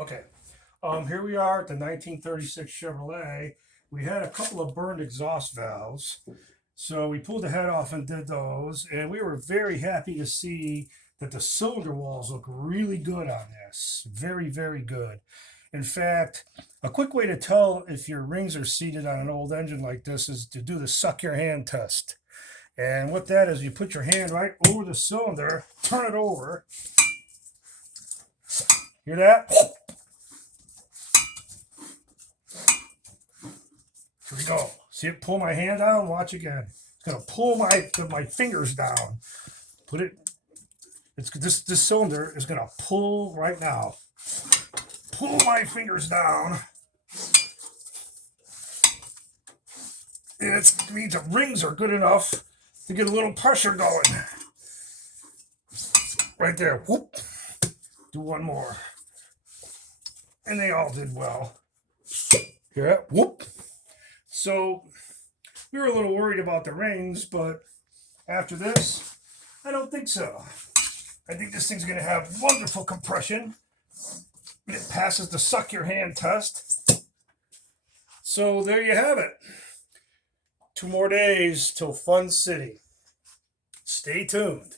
Okay. Here we are at the 1936 Chevrolet. We had a couple of burned exhaust valves. So we pulled the head off and did those. And we were very happy to see that the cylinder walls look really good on this. Very, very good. In fact, a quick way to tell if your rings are seated on an old engine like this is to do the suck your hand test. And what that is, you put your hand right over the cylinder, turn it over. Hear that? Here we go. See it pull my hand down? Watch again. It's gonna pull my fingers down. Put it. It's this cylinder is gonna pull right now. Pull my fingers down. And it means the rings are good enough to get a little pressure going. Right there. Whoop. Do one more. And they all did well. Hear it? Whoop. So we were a little worried about the rings, but after this, I don't think so. I think this thing's going to have wonderful compression. It passes the suck your hand test. So there you have it. 2 more days till Fun City. Stay tuned.